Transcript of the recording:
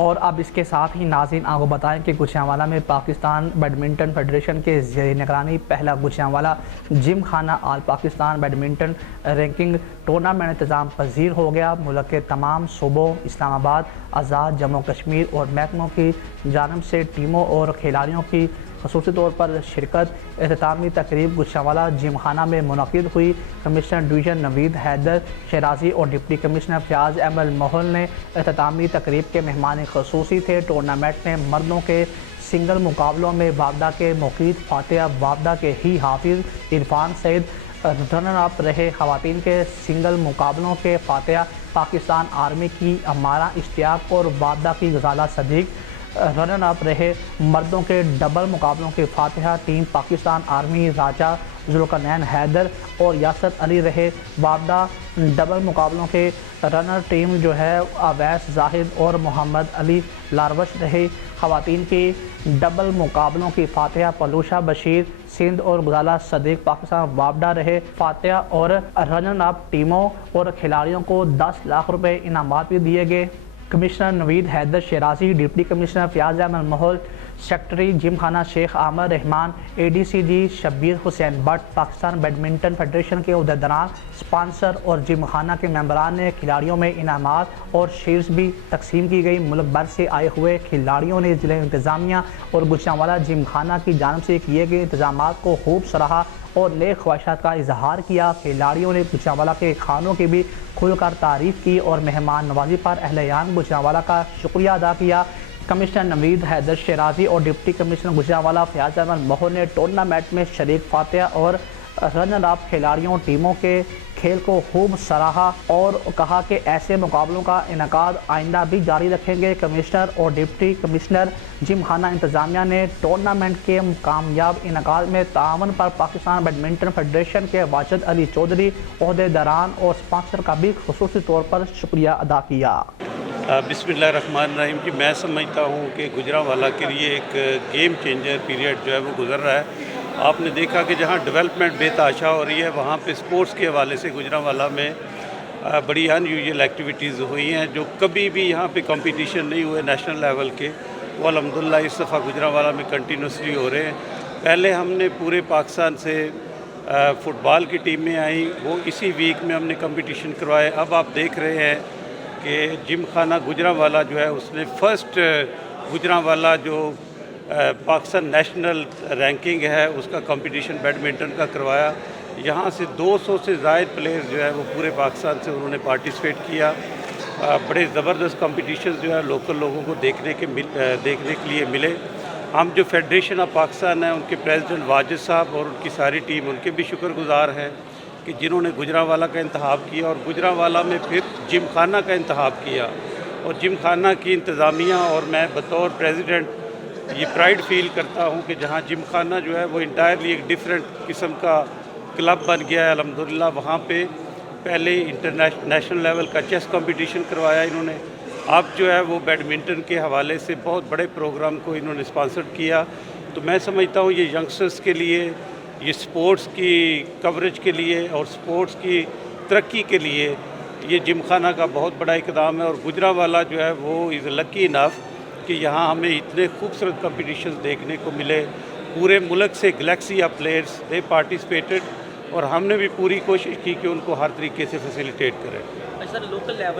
और अब इसके साथ ही नाज़रीन आपको बताएं कि गुजरांवाला में पाकिस्तान बैडमिंटन फेडरेशन के ज़ेर निगरानी पहला गुजरांवाला जिम खाना आल पाकिस्तान बैडमिंटन रैंकिंग टूर्नामेंट इंतज़ाम पजीर हो गया। मुल्क के तमाम सूबों, इस्लामाबाद, आज़ाद जम्मू कश्मीर और महकमों की जानब से टीमों और खिलाड़ियों की ख़ुसूसी तौर पर शिरकत। एहततामी तकरीब गुजरांवाला जिमखाना में मुनक़िद हुई। कमिश्नर डिवीज़न नवीद हैदर शराजी और डिप्टी कमिश्नर फ़याज़ अहमद मोहल ने एहततामी तकरीब के मेहमान ख़ुसूसी थे। टूर्नामेंट में मर्दों के सिंगल मुकाबलों में वापदा के मुक़ीद फातिहा, वापदा के ही हाफिज़ इरफान सईद रनर अप रहे। ख़वातीन के सिंगल मुकाबलों के फातिहा पाकिस्तान आर्मी की अमारा इश्तियाक और वापदा की गज़ाला सदीक रनर अप रहे। मर्दों के डबल मुकाबलों के फातिहा टीम पाकिस्तान आर्मी राजा जुल्करनैन हैदर और यासर अली रहे। वापदा डबल मुकाबलों के रनर टीम जो है अवैस जाहिद और मोहम्मद अली लारवश रहे। ख़वातीन की डबल मुकाबलों की फातिहा पलूशा बशीर सिंध और गज़ाला सदीक पाकिस्तान वापदा रहे। फातिहा और रनर अप टीमों और खिलाड़ियों को 10 लाख रुपए इनामात भी दिए गए। Commissioner Naveed Haider शराजी, deputy commissioner Fayaz Ahmad मोहल, सेक्रेटरी जिमखाना शेख आमर Rahman, ADCG Shabbir Hussain Bhatt, Pakistan badminton federation के उहदेदारान, स्पॉन्सर और जिमखाना के मेंबरान ने खिलाड़ियों में इनामात और शेयर्स भी तकसीम की गई। मुल्क भर से आए हुए खिलाड़ियों ने ज़िला इंतज़ामिया और गुजरांवाला जिमखाना की जानब से किए गए इंतजामात को खूब सराहा और नेक ख्वाहिशात का इजहार किया। खिलाड़ियों ने गुजरांवाला के खानों की भी खुलकर तारीफ़ की और मेहमान नवाजी पर अहलियान गुजरांवाला का शुक्रिया अदा किया। कमिश्नर नवीद हैदर शराजी और डिप्टी कमिश्नर गुजरांवाला फ़याज़ अहमद मोहल ने टूर्नामेंट में शरीक फातिहा और रनर अप खिलाड़ियों टीमों के खेल को खूब सराहा और कहा कि ऐसे मुकाबलों का इनेकाद आइंदा भी जारी रखेंगे। कमिश्नर और डिप्टी कमिश्नर जिमखाना इंतज़ामिया ने टूर्नामेंट के कामयाब इनेकाद में तावन पर पाकिस्तान बैडमिंटन फेडरेशन के वाजिद अली चौधरी, ओहदेदारान और स्पॉन्सर का भी खुसूसी तौर पर शुक्रिया अदा किया। बिस्मिल्लाहिर्रहमानिर्रहीम कि मैं समझता हूँ कि गुजरांवाला के लिए एक गेम चेंजर पीरियड जो है वो गुजर रहा है। आपने देखा कि जहाँ डेवलपमेंट बेतहाशा हो रही है वहाँ पे स्पोर्ट्स के हवाले से गुजरांवाला में बड़ी अनयूजुअल एक्टिविटीज़ हुई हैं जो कभी भी यहाँ पे कंपटीशन नहीं हुए नेशनल लेवल के, वो अल्हम्दुलिल्लाह इस दफ़ा गुजरांवाला में कंटिन्यूसली हो रहे हैं। पहले हमने पूरे पाकिस्तान से फ़ुटबॉल की टीमें आई, वो इसी वीक में हमने कंपटीशन करवाए। अब आप देख रहे हैं कि जिमखाना गुजरांवाला जो है उसने फ़र्स्ट गुजरांवाला जो पाकिस्तान नेशनल रैंकिंग है उसका कंपटीशन बैडमिंटन का करवाया। यहाँ से 200 से ज़ायद प्लेयर्स जो है वो पूरे पाकिस्तान से उन्होंने पार्टिसिपेट किया। बड़े ज़बरदस्त कंपटीशन जो है लोकल लोगों को देखने के लिए मिले। हम जो फेडरेशन ऑफ पाकिस्तान है उनके प्रेसिडेंट वाजिद साहब और उनकी सारी टीम उनके भी शुक्रगुजार हैं कि जिन्होंने गुजरांवाला का इंतखाब किया और गुजरांवाला में फिर जिमखाना का इंतखाब किया। और जिमखाना की इंतज़ामिया और मैं बतौर प्रेसिडेंट ये प्राइड फील करता हूँ कि जहाँ जिमखाना जो है वो इंटायरली एक डिफरेंट किस्म का क्लब बन गया है अल्हम्दुलिल्लाह। वहाँ पे पहले नेशनल लेवल का चेस कंपटीशन करवाया इन्होंने, अब जो है वो बैडमिंटन के हवाले से बहुत बड़े प्रोग्राम को इन्होंने स्पॉन्सर किया। तो मैं समझता हूँ ये यंगस्टर्स के लिए, ये स्पोर्ट्स की कवरेज के लिए और स्पोर्ट्स की तरक्की के लिए ये जिमखाना का बहुत बड़ा इक़दाम है। और गुजरांवाला जो है वो इज़ लकी इनफ कि यहाँ हमें इतने खूबसूरत कंपटीशंस देखने को मिले। पूरे मुल्क से Galaxy of players they participated और हमने भी पूरी कोशिश की कि उनको हर तरीके से फैसिलिटेट करें। Sir local level